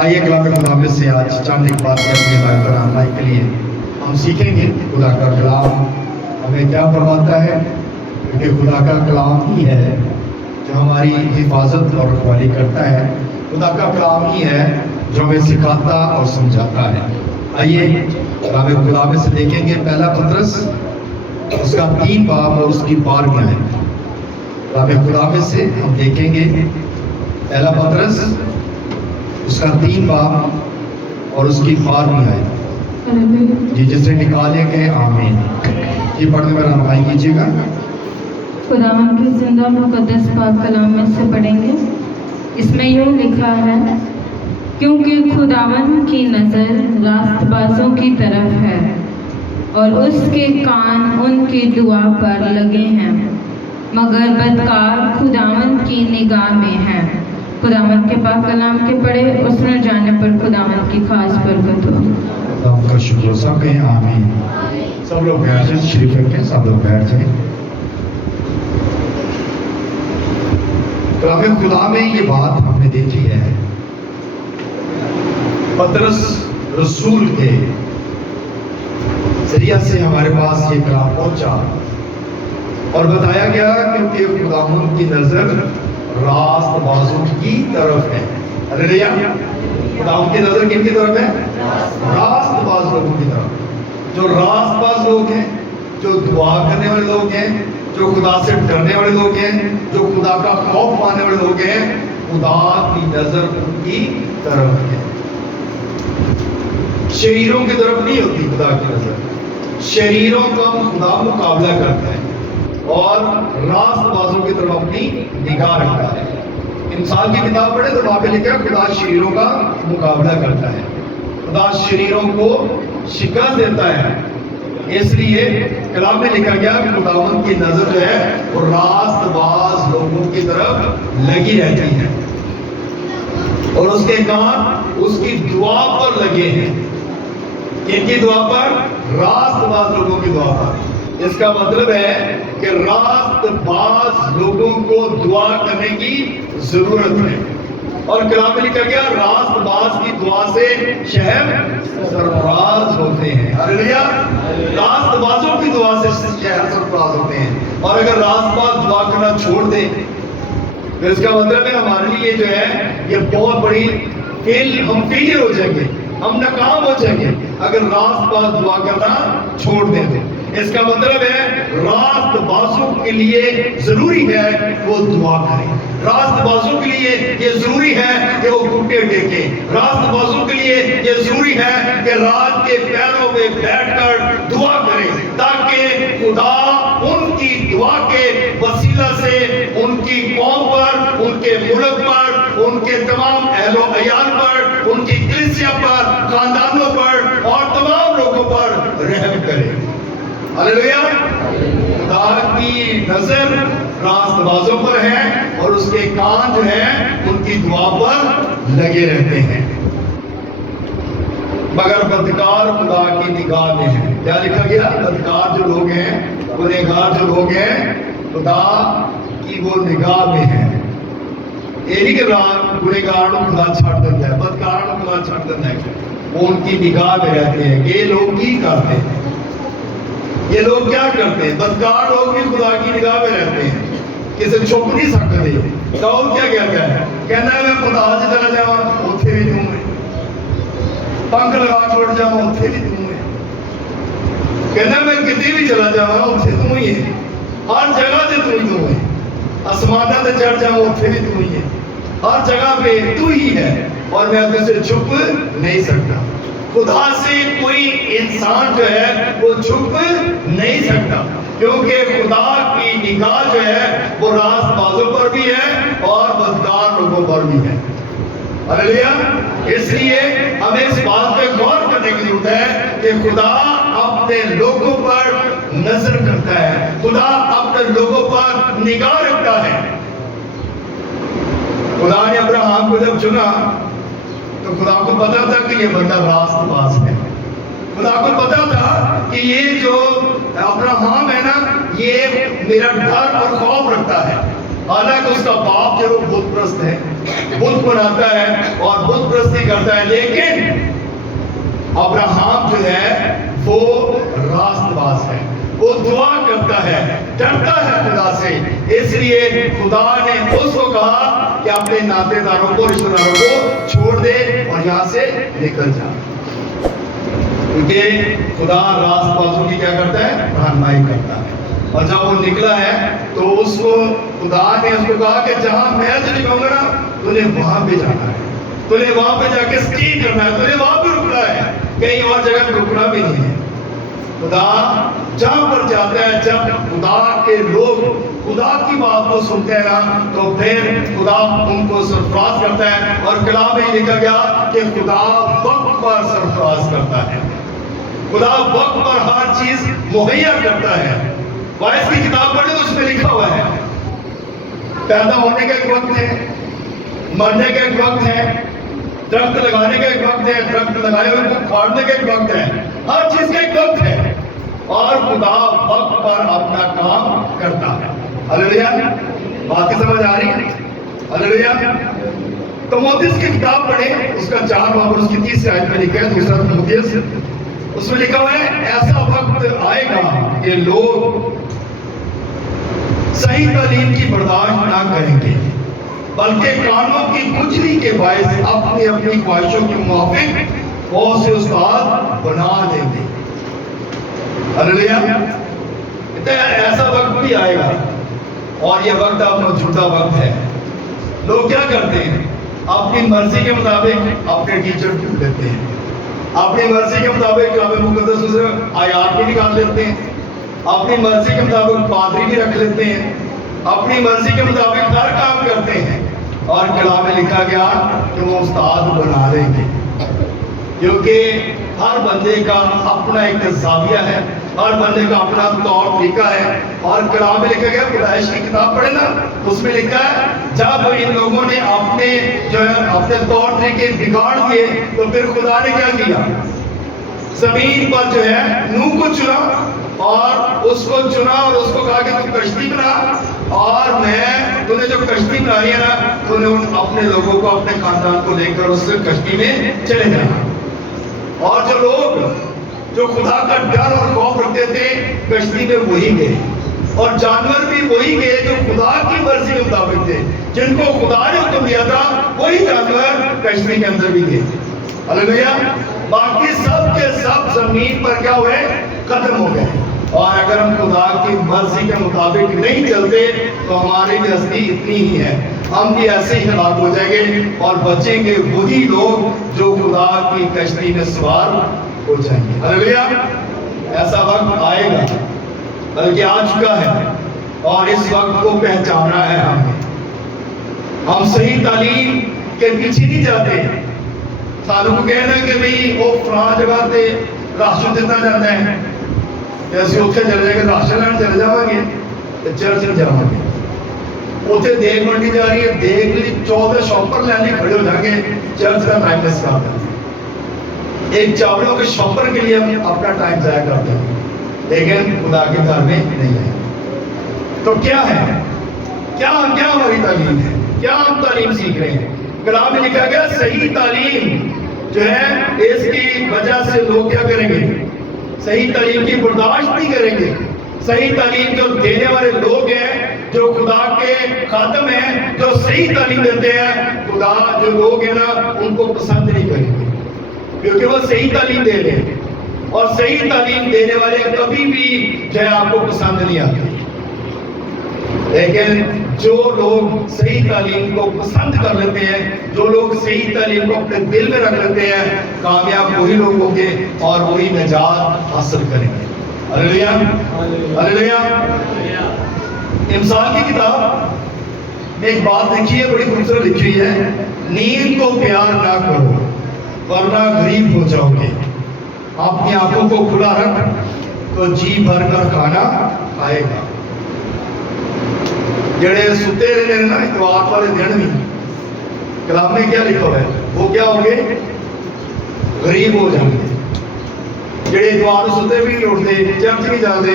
آئیے کلام خدا سے آج چاند ایک بات اپنی رہنمائی کے لیے ہم سیکھیں گے خدا کا کلام ہمیں کیا فرماتا ہے، کیونکہ خدا کا کلام ہی ہے جو ہماری حفاظت اور رکھوالی کرتا ہے۔ خدا کا کلام ہی ہے جو ہمیں سکھاتا اور سمجھاتا ہے۔ آئیے کلام خدا میں سے دیکھیں گے پہلا پطرس اس کا 3 باب اور اس کی 12ویں آیت۔ کلام خدا میں سے ہم دیکھیں گے پہلا پطرس اس کا 3 باب اور اس کی 12ویں آیت۔ جی جس نے نکالے گئے آمین۔ یہ پڑھنے میں رہنمائی کیجیے گا۔ خدا ہم کے زندہ مقدس پاک کلام میں سے پڑھیں گے۔ اس میں یوں لکھا ہے، کیونکہ خداوند کی نظر راست بازوں کی طرف ہے اور اس کے کان ان کی دعا پر لگے ہیں، مگر بدکار خداوند کی نگاہ میں ہے۔ خداوند کے پاک کلام کے پڑھے اور سن جانے پر خداوند کی خاص برکت ہو۔ خدا کا شکر، سب کہیں آمین۔ سب لوگ بیٹھ جائیں، شریف رکھیں، سب لوگ بیٹھ جائیں۔ کلام خدا میں یہ بات ہم نے دیکھی ہے، پطرس رسول کے ذریعہ سے ہمارے پاس یہ کلام پہنچا اور بتایا گیا کیونکہ خداوند کی نظر راست بازوں کی طرف ہے۔ ہلیلویا۔ خداوند کی نظر کن کی طرف ہے؟ راست باز لوگوں کی طرف۔ جو راست باز لوگ ہیں، جو دعا کرنے والے لوگ ہیں، جو خدا سے ڈرنے والے لوگ ہیں، جو خدا کا خوف پانے والے لوگ ہیں، خدا کی نظر ان کی طرف ہے۔ شریروں کی طرف نہیں ہوتی خدا کی نظر۔ شریروں کا خدا مقابلہ کرتا ہے اور راست بازوں کی طرف اپنی نگاہ رکھتا ہے۔ انسان کی کتاب پڑھے تو وہاں پہ لکھا ہے خدا شریروں کا مقابلہ کرتا ہے، خدا شریروں کو شکست دیتا ہے۔ اس لیے کلام میں لکھا گیا کہ خداوند کی نظر جو ہے وہ راست باز لوگوں کی طرف لگی رہتی ہے اور اس کے کان اس کی دعا پر لگے ہیں۔ ان کی دعا پر؟ راست باز لوگوں کی دعا پر۔ اس کا مطلب ہے کہ راست باز لوگوں کو دعا کرنے کی ضرورت ہے، اور کلام میں لکھا گیا راست باز کی دعا سے شہر سرفراز ہوتے ہیں۔ ہلیلویا۔ راست بازوں کی دعا سے شہر سرفراز ہوتے ہیں، اور اگر راست باز دعا کرنا چھوڑ دیں تو اس کا مطلب ہے ہمارے لیے جو ہے یہ بہت بڑی ہم فیلئر ہو جائیں گے، ہم ناکام ہو جائیں گے اگر راست باز دعا کرنا چھوڑ دیں تو۔ اس کا مطلب ہے راست بازوں کے لیے ضروری ہے وہ دعا کریں، راست بازوں کے لیے یہ ضروری ہے کہ وہ گھٹنے ٹیکیں، راست بازوں کے لیے یہ ضروری ہے کہ رات کے پیروں میں بیٹھ کر دعا کریں، تاکہ خدا ان کی دعا کے وسیلہ سے ان کی قوم پر، ان کے ملک پر، ان کے تمام اہل و عیال پر، ان کی کلیسیا پر، خاندانوں پر اور تمام لوگوں پر رحم کرے۔ ہلیلویا۔ خدا کی نظر راست بازوں پر ہے اور اس کے کان جو ہے ان کی دعا پر لگے رہتے ہیں، مگر بدکار خدا کی نگاہ میں ہے۔ کیا لکھا گیا؟ بدکار جو لوگ ہیں، گنہگار جو لوگ ہیں، خدا کی وہ نگاہ میں ہے۔ یہ نہیں کہ گنہگار کو خدا چھڑ دیتا ہے، بدکار کو خدا چھڑ دیتا ہے، وہ ان کی نگاہ میں رہتے ہیں۔ یہ لوگ کی کرتے ہیں، یہ لوگ کیا کرتے ہیں؟ بدکار لوگ بھی خدا کی نگاہ میں رہتے ہیں، کسی چھپ نہیں سکتے۔ داؤد کیا کہتا ہے؟ کہنا ہے میں خدا سے چلا جاؤں اتنے بھی دوں میں، پنکھ لگا چھوڑ جاؤں اتنے بھی دوں میں، کہنا میں کتنی بھی چلا جاؤں اتنے تم ہی ہے، ہر جگہ سے تم ہی ہے، آسمانہ سے چڑھ جاؤں اتنے بھی تم ہی ہے، ہر جگہ پہ تو ہی ہے اور میں اپنے سے چھپ نہیں سکتا۔ خدا سے کوئی انسان جو ہے وہ چھپ نہیں سکتا، کیونکہ خدا کی نگاہ جو ہے وہ راست بازوں پر بھی ہے اور بدکار لوگوں پر بھی ہے۔ ہلیلویا۔ اس لیے ہمیں اس بات پہ غور کرنے کی ضرورت ہے کہ خدا اپنے لوگوں پر نظر کرتا ہے، خدا اپنے لوگوں پر نگاہ رکھتا ہے۔ خدا نے ابراہیم کو جب چنا تو خدا کو پتا تھا کہ یہ بندہ راست باز ہے، خدا کو پتا تھا کہ یہ جو ابراہیم ہے نا یہ میرا ڈر اور خوف رکھتا ہے، حالانکہ اس کا باپ جو بت پرست ہے، بت بناتا ہے اور بت پرستی کرتا ہے، لیکن ابراہم جو ہے وہ راست باز ہے، وہ دعا کرتا ہے، ڈرتا ہے خدا سے، اس لیے خدا نے اس کو کہا کہ اپنے ناطے داروں کو، رشتہ داروں کو چھوڑ دے اور یہاں سے نکل جا، کیونکہ خدا راست بازوں کی کیا کرتا ہے؟ رہنمائی کرتا ہے۔ اور جب وہ نکلا ہے تو اس کو خدا نے اس کو کہا کہ جہاں میں تجھے کہوں گا نا تجھے وہاں پہ جانا ہے، تجھے وہاں پہ جا کے اسٹے کرنا ہے، تجھے وہاں پہ رکنا ہے، کہیں اور جگہ پہ رکنا بھی نہیں ہے۔ خدا جہاں پر جاتا ہے، جب خدا کے لوگ خدا کی بات کو سنتے ہیں نا تو پھر خدا ان کو سرفراز کرتا ہے، اور کلام میں لکھا گیا کہ خدا وقت پر سرفراز کرتا ہے، خدا وقت پر ہر چیز مہیا کرتا ہے۔ وائس کی کتاب پڑھیں تو اس میں لکھا ہوا ہے پیدا ہونے کا ایک وقت ہے، مرنے کا ایک وقت ہے، درخت لگانے کا ایک وقت ہے، درخت لگائے ہوئے کو کاٹنے کا ایک وقت ہے، ہر چیز کا ایک وقت ہے، اور خدا وقت پر اپنا کام کرتا ہے۔ ہلیلویا، بات کی سمجھ آ رہی ہے؟ ہلیلویا۔ تموتھیوس کی کتاب پڑھیں، اس کا 4 باب اور اس کی 30 آیت میں لکھا ہے، دوسرا تموتھیوس، اس میں لکھا ہوا ہے ایسا وقت آئے گا کہ لوگ صحیح تعلیم کی برداشت نہ کریں گے، بلکہ کانوں کی کھجلی کے باعث اپنی اپنی خواہشوں کے موافق بہت سے استاد بنا دیں گے۔ ہلیلویا۔ ایسا وقت بھی آئے گا، اور یہ وقت اب موجودہ وقت ہے۔ لوگ کیا کرتے ہیں؟ اپنی مرضی کے مطابق اپنے ٹیچر چن لیتے ہیں، اپنی مرضی کے مطابق کلام مقدس سے آیات بھی نکال لیتے ہیں، اپنی مرضی کے مطابق پادری بھی رکھ لیتے ہیں، اپنی مرضی کے مطابق ہر کام کرتے ہیں، اور کلام میں لکھا گیا کہ وہ استاد بنا لیں گے، کیونکہ ہر بندے کا اپنا ایک زاویہ ہے، ہر بندے کا اپنا طور طریقہ ہے۔ اور کلام میں لکھا گیا، پیدائش کی کتاب پڑھے نا، اس میں لکھا ہے جب ان لوگوں نے اپنے جو ہے اپنے طور طریقے بگاڑ دیے تو پھر خدا نے کیا کیا؟ زمین پر جو ہے نوح کو چنا، اور اس کو چنا اور اس کو کہا کہ تم کشتی بنا، اور میں تو نے جو کشتی بنائی ہے نا تو نے اپنے لوگوں کو، اپنے خاندان کو لے کر اس کشتی میں چلے جانا۔ اور جو لوگ جو خدا کا ڈر اور خوف رکھتے تھے کشتی میں وہی گئے، اور جانور بھی وہی گئے جو خدا کی مرضی کے مطابق تھے، جن کو خدا نے حکم دیا تھا وہی جانور کشتی کے اندر بھی گئے۔ ہلیلویا۔ باقی سب کے سب زمین پر کیا ہوئے؟ ختم ہو گئے۔ اور اگر ہم خدا کی مرضی کے مطابق نہیں چلتے تو ہماری بھی ہستی اتنی ہی ہے، ہم بھی ایسے ہی ہلاک ہو جائیں گے، اور بچیں گے وہی لوگ جو خدا کی کشتی میں سوار ہو جائیں گے۔ ہلیلویا۔ ایسا وقت آئے گا، بلکہ آ چکا ہے، اور اس وقت کو پہچانا ہے ہمیں۔ ہم صحیح تعلیم کے پیچھے نہیں جاتے۔ سانوں کو کہنا کہ بھئی وہ فلاں جگہ تے راشن دیتا جاتا ہے، ایسے اتنے چلے جائیں گے، راشن لین چلے جاؤں گے، چرچ جاؤں گے، اتنے دیکھ منڈی جا رہی ہے، دیکھ لی 14 شاپر لینے کھڑے ہو جائیں گے، چرچ کا ٹائم ویسٹ کرتے ہیں۔ ایک چاولوں کے شاپر کے لیے ہم اپنا ٹائم ضائع کرتے ہیں، لیکن خدا کے گھر میں نہیں ہے۔ تو کیا ہے؟ کیا ہماری تعلیم ہے؟ کیا ہم تعلیم سیکھ رہے ہیں؟ کلام میں لکھا گیا صحیح تعلیم جو ہے اس کی وجہ سے لوگ کیا کریں گے؟ صحیح تعلیم کی برداشت نہیں کریں گے۔ صحیح تعلیم جو دینے والے لوگ ہیں، جو خدا کے خادم ہیں، جو صحیح تعلیم دیتے ہیں، خدا جو لوگ ہیں نا ان کو پسند نہیں کریں گے، کیونکہ وہ صحیح تعلیم دے رہے ہیں، اور صحیح تعلیم دینے والے کبھی بھی جو ہے آپ کو پسند نہیں آتے۔ لیکن جو لوگ صحیح تعلیم کو پسند کر لیتے ہیں، جو لوگ صحیح تعلیم کو اپنے دل میں رکھ لیتے ہیں، کامیاب وہی لوگ ہوں گے اور وہی نجات حاصل کریں گے۔ ہلیلویا، ہلیلویا۔ امثال کی کتاب میں ایک بات لکھی ہے، بڑی خوبصورت لکھی ہے، نیند کو پیار نہ کرو ورنہ غریب ہو جاؤ گے، اپنی آنکھوں کو کھلا رکھ تو جی بھر کر کھانا کھائے گا۔ جڑے ستے رہے ہیں نا اتوار والے دن بھی، کلام میں کیا لکھا ہے؟ وہ کیا ہوں گے؟ غریب ہو جائیں گے۔ جڑے اتوار ستے بھی نہیں اٹھتے، چرچ نہیں جاتے،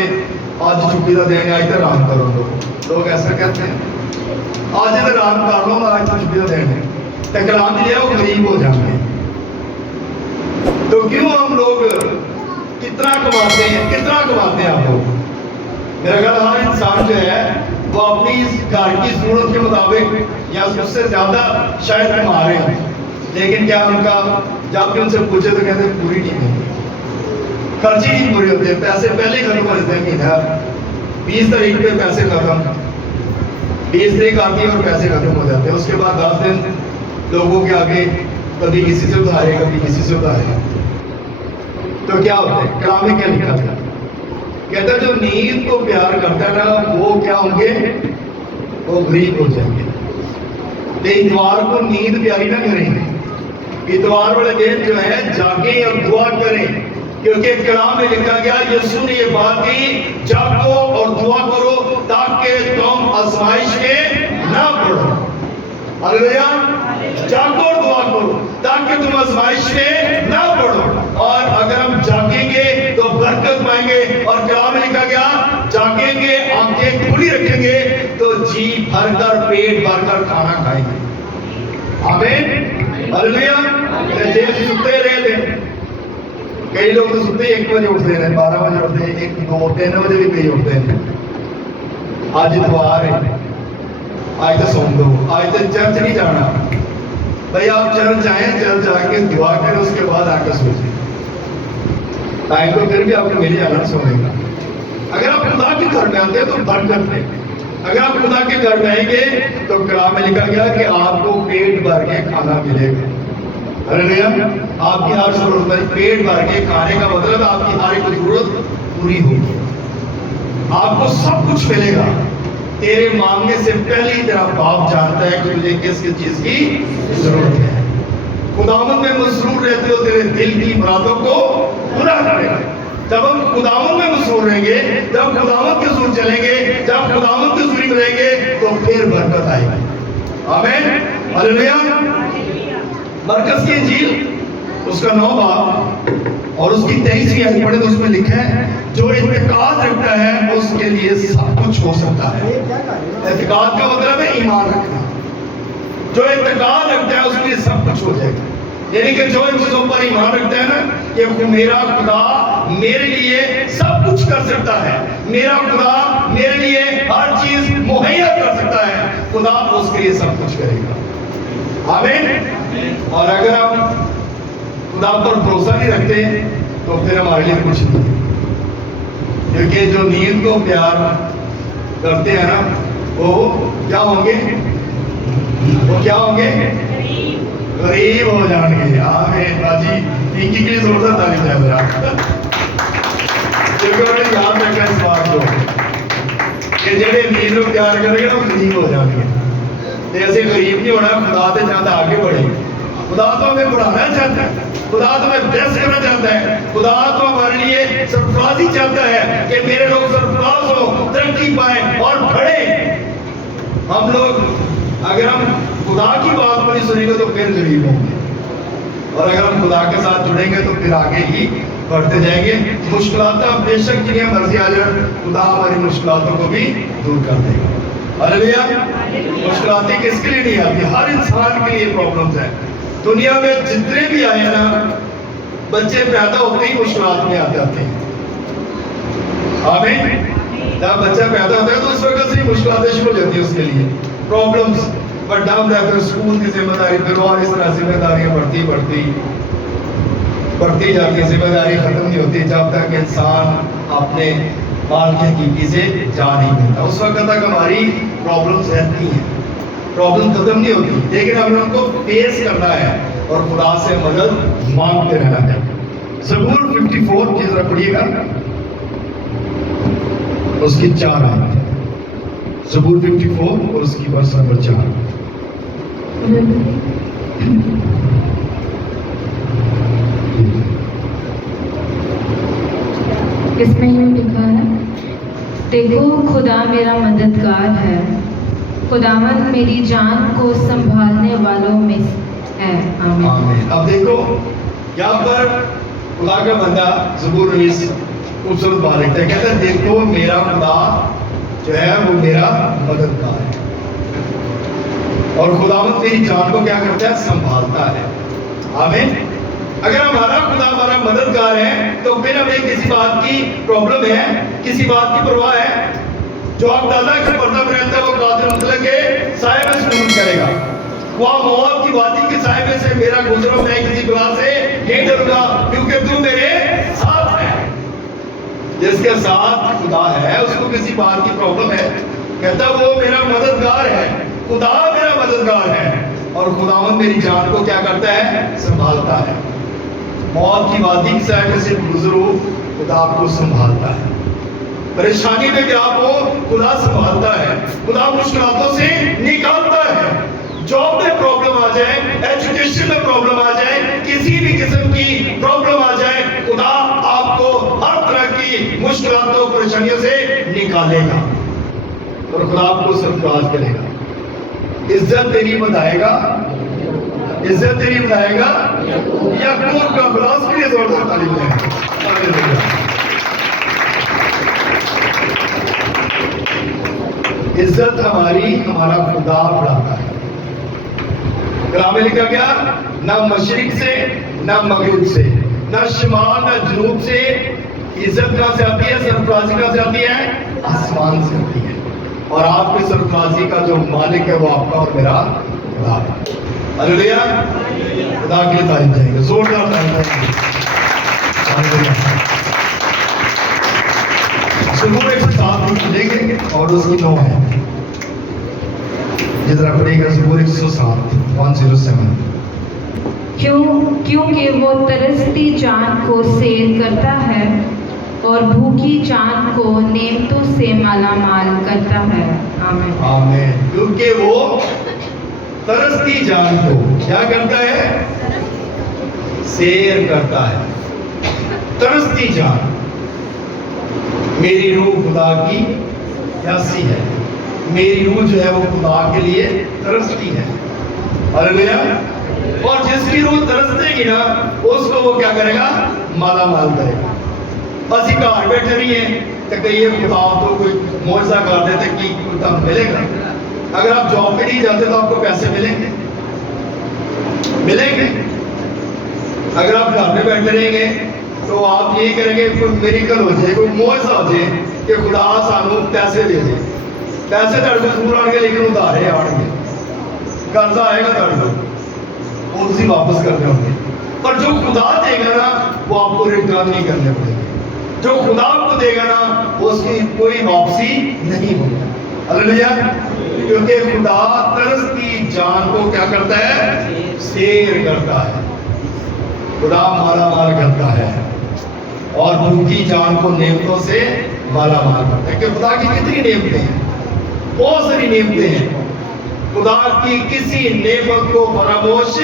آج چھٹی کا دن آج تو آرام کرو، لوگ ایسا کہتے ہیں۔ آج ادھر آرام کر لو آج تو چھٹی دینے تو کلام جو ہے وہ غریب ہو جائیں گے. تو کیوں ہم لوگ کتنا کماتے ہیں آپ لوگ؟ میرا خیال ہر انسان جو ہے وہ اپنی اس گھر کی ضرورت کے مطابق یا اس سے زیادہ شاید کما رہے ہیں، لیکن کیا ان کا جب بھی ان سے پوچھے تو کہتے ہیں پوری نہیں ہوتی، خرچی نہیں پوری ہوتے، پیسے پہلے ہی ختم ہو جاتے ہیں. مہینہ 20 تاریخ پہ پیسے ختم، 20 تاریخ آتی ہے اور پیسے ختم ہو جاتے ہیں. اس کے بعد 10 دن لوگوں کے آگے کبھی کسی سے ادھارے کبھی کسی سے ادھارے. تو کیا ہوتا ہے؟ کلام میں کیا لکھا تھا؟ کہتا ہے جو نیند کو پیار کرتا ہے نا وہ کیا ہوں گے؟ وہ غریب ہو جائیں گے. اتوار کو نیند پیاری نہ کریں، اتوار والے دن جو ہے جاگیں اور دعا کریں، کیونکہ کلام میں لکھا گیا یسوع نے یہ بات کی جاگو اور دعا کرو تاکہ تم آزمائش کے نہ پڑو. ہلیلویا. جاگو اور دعا کرو تاکہ تم آزمائش میں نہ پڑو. اور اگر ہم جاگیں گے تو برکت پائیں گے، اور کلام میں لکھا گیا جاگیں گے آنکھیں کھلی رکھیں گے تو جی بھر کر پیٹ بھر کر کھانا کھائیں گے. آمین. ہلیلویا. جیسے ستے رہے تھے، کئی لوگ تو ستے 1 بجے اٹھتے ہیں، 12 بجے اٹھتے ہیں، 1 2 3 بجے بھی کئی اٹھتے ہیں. آج اتوار ہے، آج تو سون دو، آج تو چرچ نہیں جانا. بھائی آپ چرچ جائیں، چرچ جا کے دعا کریں، اس کے بعد آ کے سوچیں. ٹائم تو پھر بھی آپ کو مل جانا سونے کا. اگر آپ خدا کے گھر میں آتے ہیں تو برکت ہے. اگر آپ خدا کے گھر میں آئیں گے تو کلام میں لکھا گیا کہ آپ کو پیٹ بھر کے کھانا ملے گا. ہلیلویا. آپ کی ہر ضرورت میں پیٹ بھر کے کھانے کا مطلب آپ کی ہر ایک ضرورت پوری ہوگی. آپ کو سب کچھ ملے گا. تیرے مانگنے سے پہلے ہی تیرا باپ جانتا ہے کہ تجھے کس چیز کی ضرورت ہے. خداوند میں مسرور رہتے ہو تیرے دل کی مرادوں کو پورا کرے گا. جب ہم خداوند میں مسرور رہیں گے، جب خداوند کے حضور چلیں گے، جب خداوند کے حضور رہیں گے تو پھر برکت آئے گی. آمین. ہلیلویا. مرکز کی انجیل اس کا 9 باب اور اس کی 23ویں آیت پڑھیں تو اس میں لکھا ہے جو اعتقاد رکھتا ہے اس کے لیے سب کچھ ہو سکتا ہے. اعتقاد کا مطلب ہے ایمان رکھنا. جو اعتقاد رکھتا ہے اس کے لیے سب کچھ ہو جائے گا. یعنی کہ جو ان چیزوں پر ایمان رکھتا ہے نا کہ میرا خدا میرے لیے سب کچھ کر سکتا ہے، میرا خدا میرے لیے ہر چیز مہیا کر سکتا ہے، خدا اس کے لیے سب کچھ کرے گا. آمین. اور اگر ہم خدا پر بھروسہ نہیں رکھتے تو پھر ہمارے لیے کچھ نہیں ہے. کیونکہ جو نیند کو پیار کرتے ہیں نا وہ کیا ہوں گے؟ وہ کیا ہوں گے؟ غریب ہو جائیں گے. آمین. باجی ان کی ضرورت آنی چاہیے. کیونکہ یاد رکھا اس بات کو کہ جڑے نیند کو پیار کریں گے نا وہ غریب ہو جائیں گے. ایسے غریب نہیں ہونا. خدا تو چاہتا آگے بڑھے. خدا تو ہمیں بڑھانا چاہتا ہے، خدا تو ہمیں بیسٹ کرنا چاہتا ہے، خدا تو ہمارے لیے سرفرازی چاہتا ہے کہ میرے لوگ سرفراز ہو، ترقی پائیں اور بڑھیں. ہم لوگ اگر ہم خدا کی بات پر نہیں سنیں گے تو پھر غریب ہوں گے، اور اگر ہم خدا کے ساتھ جڑیں گے تو پھر آگے ہی بڑھتے جائیں گے. مشکلات بے شک جنہیں مرضی آ جائے خدا ہماری مشکلاتوں کو بھی دور کر دے گا. ہلیلویا. مشکلاتیں کس کے لیے نہیں آتی؟ ہر انسان کے لیے پرابلمز ہیں. دنیا میں جتنے بھی آئے نا بچے پیدا ہوتے ہی مشکلات میں آ جاتے ہیں. آمین. جب بچہ پیدا ہوتا ہے تو اس وقت سے ہی مشکلاتیں شروع ہو جاتی ہیں اس کے لیے، پرابلمز. بڑا ہوتا ہے پھر اسکول کی ذمہ داری، پھر اور اس طرح ذمہ داریاں بڑھتی جاتی ہیں. ذمہ داری ختم نہیں ہوتی جب تک انسان اپنے مال کی حقیقی سے جا نہیں ملتا. اس وقت تک ہماری پرابلمز رہتی ہیں، پرابلم ختم نہیں ہوتی، لیکن ہمیں ان کو فیس کرنا ہے اور خدا سے مدد مانگتے رہنا ہے. زبور 54 کی ذرا پڑھیے گا، اس کی 4 آیت. زبور 54 اور اس کی ورس نمبر 4. اس میں یوں لکھا ہے دیکھو خدا میرا مددگار ہے، خداوند میری جان کو سنبھالنے والوں میں ہے. آمین. اب دیکھو یہاں پر خدا کا بندہ زبور 19 خوبصورت بات لکھتا ہے، کہتا ہے دیکھو میرا خدا جو ہے وہ میرا مددگار ہے. اور خداوند میری جان کو کیا کرتا ہے؟ سنبھالتا ہے. آمین. اگر ہمارا خدا ہمارا مددگار ہے تو پھر ہمیں کسی بات کی پرابلم ہے، کسی بات کی پرواہ ہے؟ جو آپ دادا کے پردہ میں رہتا ہے وہ قادر مطلق کے سائے میں سکون کرے گا. وہ موت کی وادی کے سائے میں سے میرا گزرا، میں کسی بلا سے نہیں ڈروں گا کیونکہ تو میرے ساتھ ہے. جس کے ساتھ خدا ہے اس کو کسی بات کی پرابلم ہے، کہتا وہ میرا مددگار ہے، خدا میرا مددگار ہے. اور خداوند میری جان کو کیا کرتا ہے؟ سنبھالتا ہے. موت کی وادی کے سائے میں سے گزرو، خدا آپ کو سنبھالتا ہے. پریشانی میں بھی آپ کو خدا سنبھالتا ہے، خدا مشکلاتوں سے نکالتا ہے. جاب میں پرابلم آ جائے، ایجوکیشن میں پرابلم آ جائے، کسی بھی قسم کی پرابلم آ جائے، خدا آپ کو ہر طرح کی مشکلاتوں پریشانیوں سے نکالے گا اور خدا آپ کو سرفراز کرے گا. عزت تیری بتائے گا، عزت تیری بتائے گا. یعقوب کا خلاص کے لیے زوردار تعلیم ہے. عزت ہماری ہمارا خدا بڑھاتا ہے. کلام میں لکھا گیا نہ مشرق سے نہ مغرب سے نہ شمال نہ جنوب سے. عزت کہاں سے آتی ہے؟ سرفرازی کہاں سے آتی ہے؟ آسمان سے آتی ہے. اور آپ کی سرفرازی کا جو مالک ہے وہ آپ کا اور میرا خدا ہے. ہلیلویا. خدا کے لیے تعریف جائیں گے، زوردار تعریف. زبور 107 لیں گے اور اس کی 9 ہے. جس طرح پڑھے گا زبور 107 107. کیونکہ وہ ترستی جان کو سیر کرتا ہے اور بھوکی جان کو نعمتوں سے مالا مال کرتا ہے. آمین. آمین. کیونکہ وہ ترستی جان کو کیا کرتا ہے؟ سیر کرتا ہے. ترستی جان. میری روح خدا کی پیاسی ہے، میری روح جو ہے وہ خدا کے لیے ترستی ہے. ہلیلویا. اور جس کی روح ترستے گی نا اس کو وہ کیا کرے گا؟ مالا مال کرے گا. اسی گھر بیٹھے نہیں ہیں تو کہیے خدا تو کوئی معجزہ کر دیتے کہ خدا ملے گا. اگر آپ جاب پہ نہیں جاتے تو آپ کو پیسے ملیں گے؟ ملیں گے. اگر آپ گھر میں بیٹھے رہیں گے تو آپ یہی کریں گے کوئی میریکل ہو جائے، کوئی معجزہ ہو جائے کہ خدا سانو پیسے دے دے. پیسے تڑ کو ضرور آن گے لیکن ادھارے آن گے، قرضہ آئے گا تڑ کو وہ تسی واپس کرنے ہوں گے. اور جو خدا دے گا نا وہ آپ کو ریٹرن نہیں کرنے پڑے گے. جو خدا آپ کو دے گا نا اس کی کوئی واپسی نہیں ہوگی. ہلیلویا. کیونکہ خدا ترستی جان کو کیا کرتا ہے؟ سیر کرتا ہے. خدا مالا مال کرتا ہے اور بھوکی جان کو نعمتوں سے مالا مال کرتا ہے. کہ خدا کی کتنی نعمتیں ہیں؟ بہت ساری نعمتیں ہیں. خدا کی کسی نعمت کو فراموش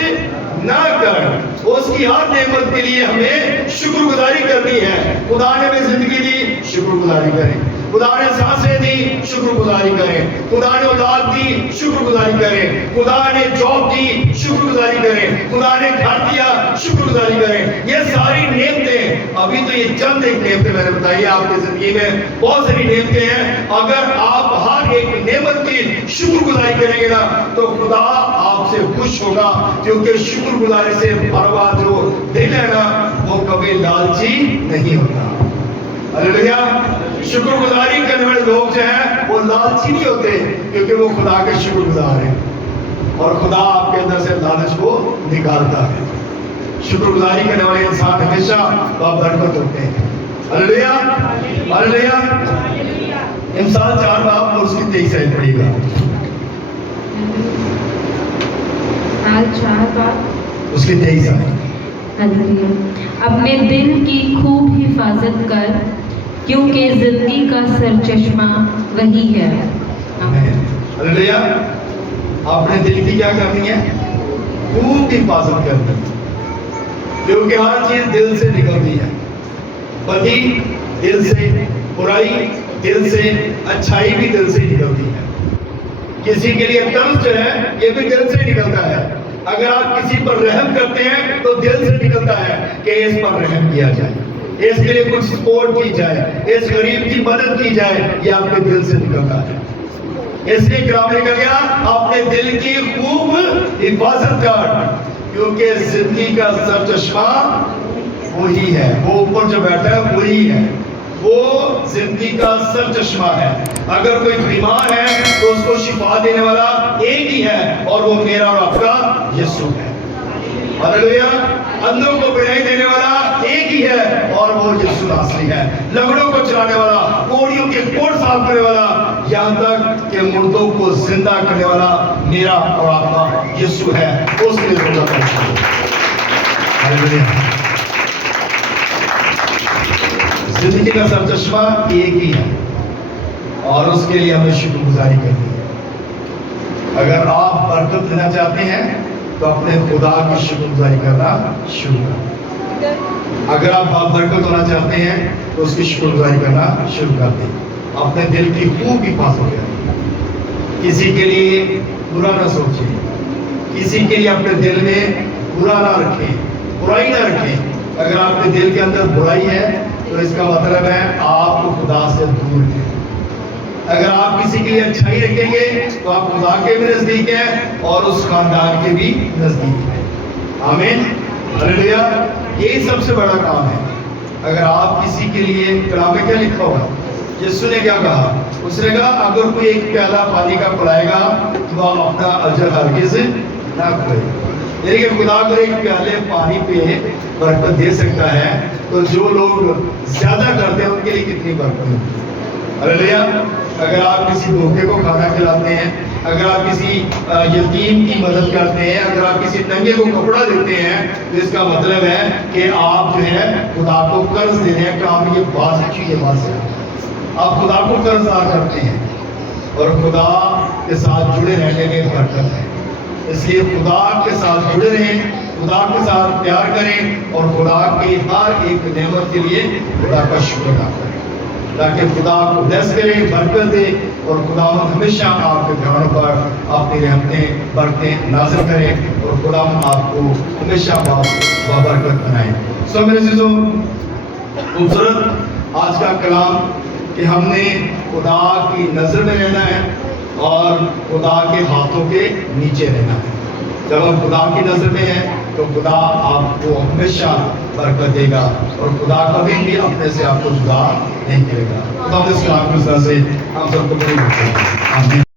نہ کر. اس کی ہر نعمت کے لیے ہمیں شکر گزاری کرنی ہے. خدا نے ہمیں زندگی دی، شکر گزاری کریں. خدا نے سانسیں دی، شکر گزاری کریں. خدا نے اولاد دی، شکر گزاری کریں. خدا نے جاب دی، شکر گزاری کریں. خدا نے گھر دیا، شکر گزاری کریں. یہ ساری نعمتیں، ابھی تو یہ چند ایک نعمتیں میں نے بتائی. آپ کی زندگی میں بہت ساری نعمتیں ہیں. اگر آپ ہر ایک نعمت کی شکر گزاری کریں گے نا تو خدا آپ سے خوش ہوگا. کیونکہ شکر گزاری سے بھرا جو دل ہے نا وہ کبھی لالچی نہیں ہوتا. ہلیلویا. شکر گزاری کرنے والے لوگ جو ہیں وہ لالچی نہیں ہوتے کیونکہ وہ خدا کے شکر گزار ہیں اور خدا آپ کے اندر سے لالچ کو نکالتا ہے. شکر گزاری کرنے والے انسان ہمیشہ بابرکت ہوتے ہیں. ہلیلویا. ہلیلویا. امثال 4 باب اور اس کی 23 آیت پڑھیے گا. امثال 4 باب اس کی 23 آیت. اپنے دل کی خوب حفاظت کر کیونکہ زندگی کا سرچشمہ وہی ہے. ہلیلویا. آپ نے دل کی کیا کرنی ہے؟ خوب حفاظت کرنی ہے. کیونکہ ہر چیز دل سے نکلتی ہے. بدی دل سے، برائی دل سے، اچھائی بھی دل سے نکلتی ہے. کسی کے لیے طرز جو ہے یہ بھی دل سے نکلتا ہے. اگر آپ کسی پر رحم کرتے ہیں تو دل سے نکلتا ہے کہ اس پر رحم کیا جائے، اس کے لیے کچھ سپورٹ کی جائے، اس غریب کی مدد کی جائے. یہ آپ کے دل سے نکلتا ہے. اس لیے کلام لکھا گیا اپنے دل کی خوب حفاظت کر، کیونکہ زندگی کا سرچشمہ وہی ہے، وہ اوپر جو بیٹھا ہے وہی ہے، وہ زندگی کا سرچشمہ ہے۔ اگر کوئی بیمار ہے تو اس کو شفا دینے والا ایک ہی ہے، اور وہ میرا اور آپ کا یسوع ہے۔ ہاللیلویا۔ اندھوں کو بینائی دینے والا ایک ہی ہے، اور وہ یسوع ناصری ہے۔ لنگڑوں کو چلانے والا، کوڑیوں کے کوڑ صاف کرنے والا، یہاں تک کہ مردوں کو زندہ کرنے والا میرا اور آپ کا یسوع ہے۔ اس کے لیے ہاللیلویا۔ زندگی کا سرچشمہ ایک ہی ہے، اور اس کے لیے ہمیں شکر گزاری کرنی ہے۔ اگر آپ برکت لینا چاہتے ہیں تو اپنے خدا کی شکر گزاری کرنا شروع کریں۔ اگر آپ برکت ہونا چاہتے ہیں تو اس کی شکر گزاری کرنا شروع کر دیں۔ اپنے دل کی خوب حفاظت کریں، کسی کے لیے برا نہ سوچیں، کسی کے لیے اپنے دل میں برا نہ رکھیں، برائی نہ رکھیں۔ اگر آپ کے دل کے اندر برائی ہے تو اس کا مطلب ہے آپ کو خدا سے دور ہیں۔ اگر آپ کسی کے لیے اچھائی رکھیں گے تو آپ خدا کے بھی نزدیک ہیں اور اس خاندان کے بھی نزدیک ہیں۔ آمین، ہاللیلویا۔ یہی سب سے بڑا کام ہے۔ اگر آپ کسی کے لیے، کلام میں کیا لکھا ہوا ہے؟ یسوع نے کیا کہا؟ اس نے کہا اگر کوئی ایک پیالہ پانی کا پلائے گا تو وہ اپنا اجر ہرگز نہ کھوئے۔ یعنی کہ خدا اگر ایک پیالے پانی پہ برکت دے سکتا ہے تو جو لوگ زیادہ کرتے ہیں ان کے لیے کتنی برکت ہوتی ہے۔ ہاللیلویا۔ اگر آپ کسی بھوکے کو کھانا کھلاتے ہیں، اگر آپ کسی یتیم کی مدد کرتے ہیں، اگر آپ کسی ننگے کو کپڑا دیتے ہیں، تو اس کا مطلب ہے کہ آپ جو ہے خدا کو قرض دے رہے ہیں۔ کام یہ بات اچھی ہے، بات سے آپ خدا کو قرض ادا کرتے ہیں، اور خدا کے ساتھ جڑے رہنے میں برکت ہے۔ اس لیے خدا کے ساتھ جڑے رہیں، خدا کے ساتھ پیار کریں، اور خدا کی ہر ایک نعمت کے لیے خدا کا شکر ادا کریں، تاکہ خدا آپ کو بلیس کرے، برکت دے، اور خدا ہمیشہ آپ کے گھروں پر اپنی رحمتیں برکتیں نازل کرے، اور خدا آپ کو ہمیشہ بابرکت بنائے۔ سو میرے عزیزوں، خوبصورت آج کا کلام کہ ہم نے خدا کی نظر میں رہنا ہے اور خدا کے ہاتھوں کے نیچے رہنا ہے۔ جب ہم خدا کی نظر میں ہیں تو خدا آپ کو ہمیشہ برکت دے گا، اور خدا کبھی بھی اپنے سے آپ کو جدا نہیں کرے گا۔ خدا اس کلام کی وجہ سے ہم سب کو بڑی برکت دے۔ آمین۔